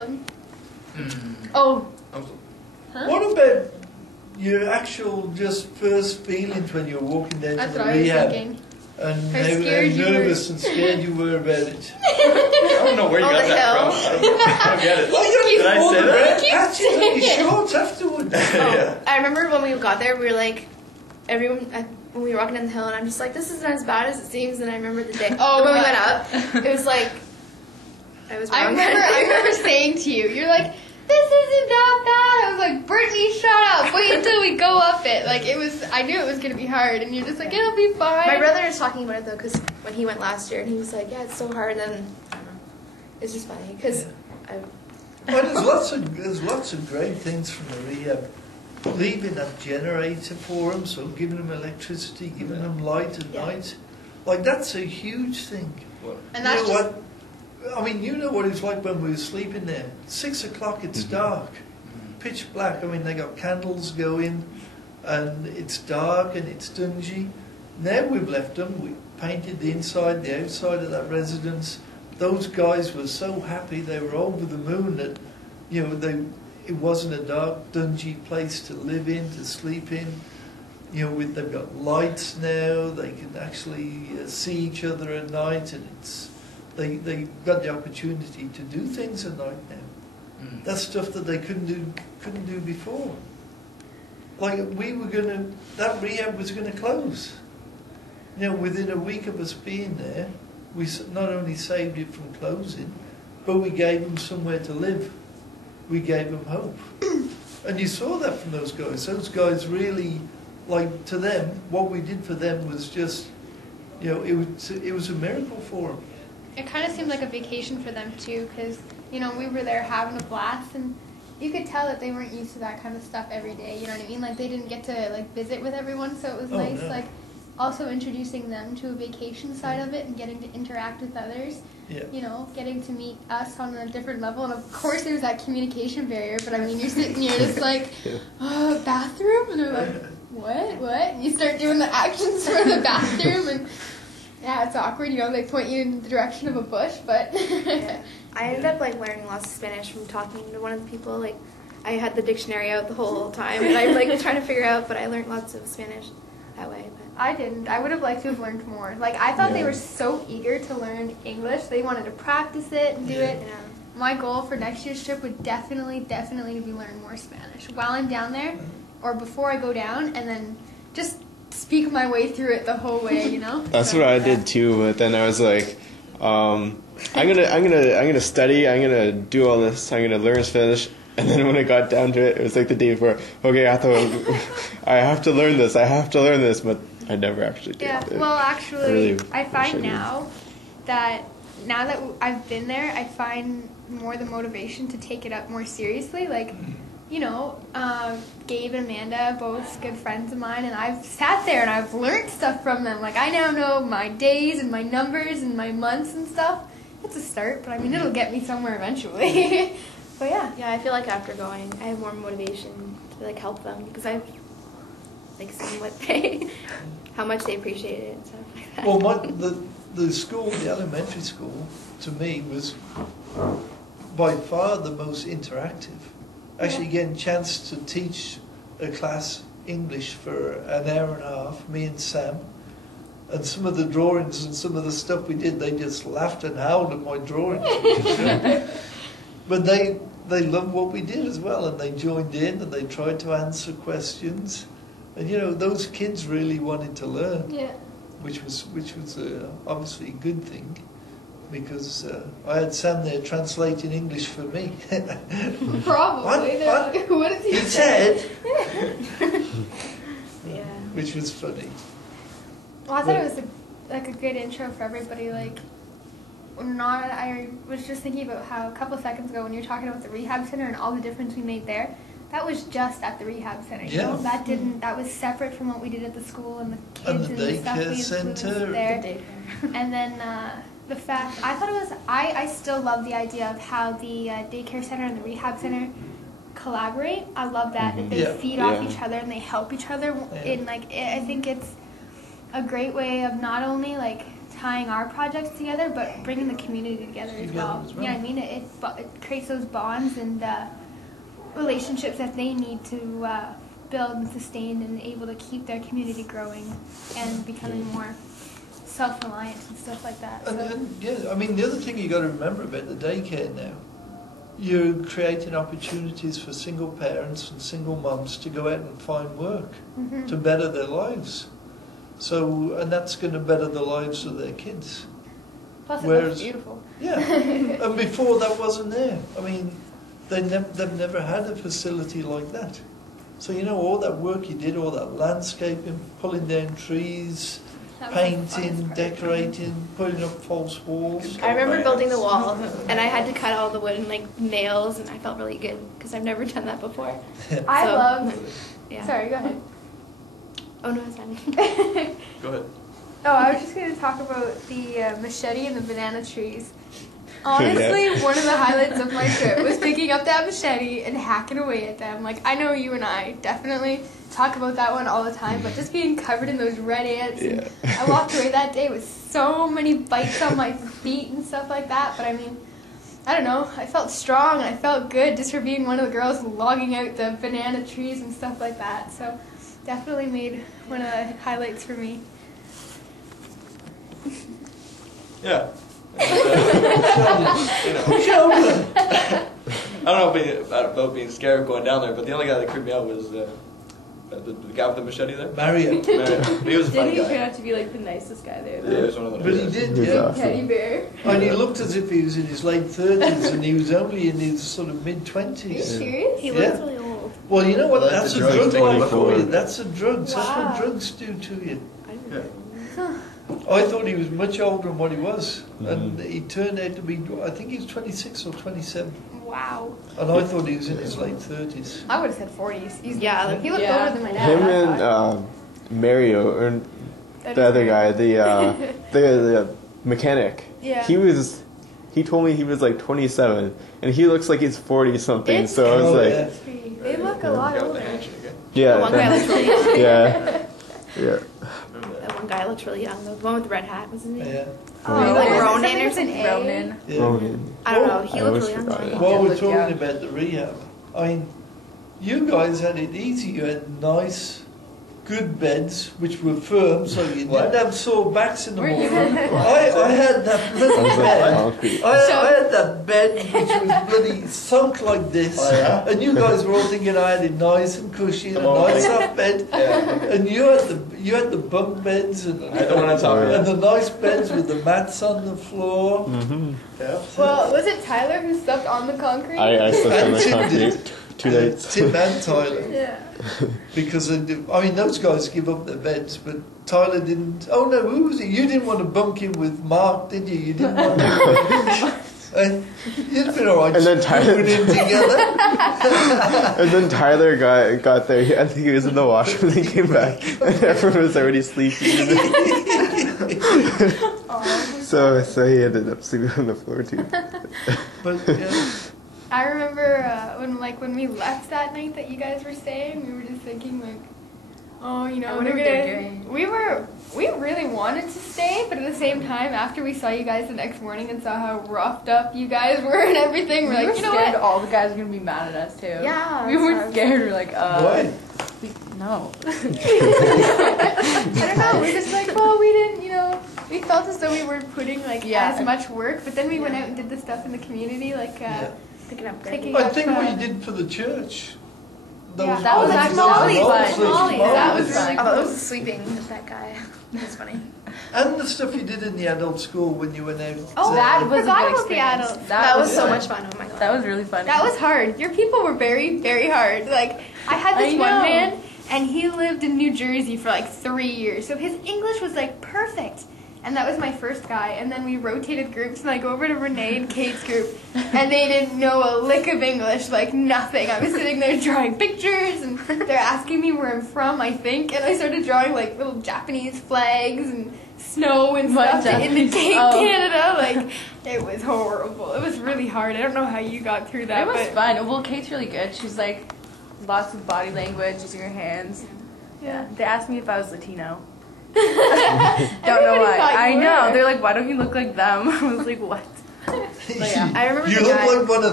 Oh. Huh? What about your actual just first feelings when you were walking down to the rehab? And how nervous and scared you were about it. I don't know where you got that from. I don't get it. Did I say that? Patches on your shorts afterwards. Yeah. I remember when we got there, we were like, everyone, when we were walking down the hill, and I'm just like, this isn't as bad as it seems. And I remember the day when we went up, it was like, I was wrong. I remember saying to you, you're like, this isn't that bad. I was like, Brittany, shut up. Wait until we go up it. Like, I knew it was going to be hard. And you're just like, it'll be fine. My brother is talking about it, though, because when he went last year, and he was like, yeah, it's so hard. And then, I don't know. It's just funny, because there's lots of great things from the rehab. Leaving that generator for them, so giving them electricity, giving them light at night. Like, that's a huge thing. And that's you know what? I mean, you know what it's like when we were sleeping there. 6 o'clock, it's dark, pitch black. I mean, they got candles going, and it's dark and it's dingy. Now we've left them. We painted the inside, the outside of that residence. Those guys were so happy. They were over the moon that, you know, it wasn't a dark, dingy place to live in, to sleep in. You know, they've got lights now. They can actually see each other at night, and they got the opportunity to do things at night now. That's stuff that they couldn't do before. Like that rehab was gonna close. You know, within a week of us being there, we not only saved it from closing, but we gave them somewhere to live. We gave them hope, and you saw that from those guys. Those guys really, like, to them, what we did for them was just, you know, it was a miracle for them. It kind of seemed like a vacation for them, too, because, you know, we were there having a blast, and you could tell that they weren't used to that kind of stuff every day, you know what I mean? Like, they didn't get to, like, visit with everyone, so it was nice, like, also introducing them to a vacation side of it and getting to interact with others, you know, getting to meet us on a different level, and of course there's that communication barrier, but I mean, you're sitting here just like, bathroom? And they're like, what? And you start doing the actions for the bathroom, and yeah, it's awkward, you know, they point you in the direction of a bush, but... I ended up, like, learning lots of Spanish from talking to one of the people. Like, I had the dictionary out the whole time, and I'm, like, trying to figure out, but I learned lots of Spanish that way. But I didn't. I would have liked to have learned more. Like, I thought they were so eager to learn English. They wanted to practice it and do it. Yeah. My goal for next year's trip would definitely be learn more Spanish while I'm down there, or before I go down, and then just speak my way through it the whole way, you know? That's what I did too, but then I was like, I'm gonna study, I'm gonna do all this, I'm gonna learn Spanish, and then when I got down to it was like the day before, okay, I have to learn this, but I never actually did. Yeah, well actually, I find now that I've been there, I find more the motivation to take it up more seriously, like, you know, Gabe and Amanda, both good friends of mine, and I've sat there and I've learned stuff from them. Like, I now know my days and my numbers and my months and stuff. It's a start, but I mean, it'll get me somewhere eventually. But yeah. Yeah, I feel like after going, I have more motivation to, like, help them, because I've, like, seen how much they appreciate it and stuff like that. Well, the school, the elementary school, to me, was by far the most interactive. Actually getting a chance to teach a class English for an hour and a half, me and Sam, and some of the drawings and some of the stuff we did, they just laughed and howled at my drawings. But they loved what we did as well, and they joined in and they tried to answer questions, and you know, those kids really wanted to learn, which was obviously a good thing. Because I had Sam there translating English for me. Probably. What did he said? Yeah. Which was funny. Well, I thought it was a good intro for everybody. Like, I was just thinking about how a couple seconds ago when you were talking about the rehab center and all the difference we made there, that was just at the rehab center. You know? That was separate from what we did at the school and the kids and the stuff we influenced there. And then the fact, I still love the idea of how the daycare center and the rehab center collaborate. I love that they feed off each other and they help each other. In, like, I think it's a great way of not only, like, tying our projects together, but bringing the community together as well. You know what I mean? It creates those bonds and relationships that they need to build and sustain and able to keep their community growing and becoming more self-reliant and stuff like that. And yeah, I mean, the other thing you got to remember about the daycare now, you're creating opportunities for single parents and single mums to go out and find work to better their lives. So, and that's going to better the lives of their kids. Plus, it looks beautiful. Yeah, and before that wasn't there. I mean, they've never had a facility like that. So, you know, all that work you did, all that landscaping, pulling down trees, painting, decorating, putting up false walls. I remember building the wall, and I had to cut all the wood and like nails, and I felt really good because I've never done that before. I love. Yeah. Sorry, go ahead. Oh no, it's fine. Go ahead. Oh, I was just going to talk about the machete and the banana trees. Honestly, one of the highlights of my trip was picking up that machete and hacking away at them. Like, I know you and I definitely talk about that one all the time, but just being covered in those red ants. And I walked away that day with so many bites on my feet and stuff like that. But I mean, I don't know. I felt strong and I felt good just for being one of the girls logging out the banana trees and stuff like that. So definitely made one of the highlights for me. Yeah. I don't know about being scared of going down there, but the only guy that creeped me out was the guy with the machete there. Mario. He was a funny Didn't he turn guy. out to be like the nicest guy there? Yeah, he was one of the But he nice guys. did, yeah. Teddy bear. And he looked as if he was in his late 30s, and he was only in his sort of mid-20s. Are you serious? He Yeah. looks really old. Well, you know what? Well, that's a that's the drug drugs like taking for you. forward. That's a drugs. That's Wow. what drugs do to you. Yeah. I thought he was much older than what he was. And he turned out to be, I think he was 26 or 27. Wow. And I thought he was in his late 30s. I would have said 40s. Yeah, like, He looked Yeah. older than my dad. Him I and thought. Mario, or the other guy, the mechanic. Yeah. He told me he was like 27, and he looks like he's 40 something. It's So I was like, yeah. They look a lot Guy with the older. handshake again. yeah, The one guy looks really young. yeah. Remember That one guy looks really young. The one with the red hat, what's his name? Yeah. Oh, Like there's Ronan something or with an something? A. Ronan. Yeah. Ronan. I don't know. He I looked always really young. forgot though. it. While we're look talking young. about the rehab, I mean, you guys had it easy. You had nice, good beds, which were firm, so you didn't have sore backs in the Were you- morning. I had that bloody I was like bed. concrete. I had that bed which was bloody sunk like this, Oh, yeah? and you guys were all thinking I had it nice and cushy and a Come on. nice soft bed, Yeah. and you had the bunk beds and I had the one on top of and it. the nice beds with the mats on the floor. Yeah. Well, was it Tyler who slept on the concrete? I slept on the Tim did. concrete 2 nights. Tim and Tyler. Yeah. Because, I mean, those guys give up their beds, but Tyler didn't. Oh, no, who was it? You didn't want to bunk in with Mark, did you? You didn't want to. You'd been all right And then Tyler- moving in together. And then Tyler got there. I think he was in the washroom. And he came back, and everyone was already sleeping. So he ended up sleeping on the floor too. But, yeah. I remember when we left that night that you guys were staying, we were just thinking like, oh, you know, I wonder they're what they're gonna. doing. We really wanted to stay, but at the same time, after we saw you guys the next morning and saw how roughed up you guys were and everything, we're We were like, you know scared what? all the guys were gonna be mad at us too. Yeah, We were so- scared. We're like, Why? no. I don't know. We're just like, well, we didn't, you know. We felt as though we weren't putting like Yeah. as much work, but then we went out and did the stuff in the community, like Yeah. Picking up picking I up. think what you did for the church. Yeah, that was Molly's. actually Molly's. Molly's. That was really Oh, cool. it was sleeping with that guy. That's funny. And the stuff you did in the adult school when you went out. Oh, That that was a forgot good about the experience. adults. That was so fun. much fun. Oh my god. That was really funny. That was hard. Your people were very, very hard. Like, I had this I one know. man, and he lived in New Jersey for like 3 years. So his English was like perfect. And that was my first guy. And then we rotated groups, and I go over to Renee and Kate's group, and they didn't know a lick of English, like nothing. I was sitting there drawing pictures, and they're asking me where I'm from, I think. And I started drawing like little Japanese flags and snow and What stuff to Japanese- indicate oh. Canada. Like, it was horrible. It was really hard. I don't know how you got through that. It was but fun. Well, Kate's really good. She's like lots of body language, using her hands. Yeah. They asked me if I was Latino. Don't know Everybody why. thought you I know. were. They're like, why don't you look like them? I was like, what? But yeah, I remember You the look guy. like one of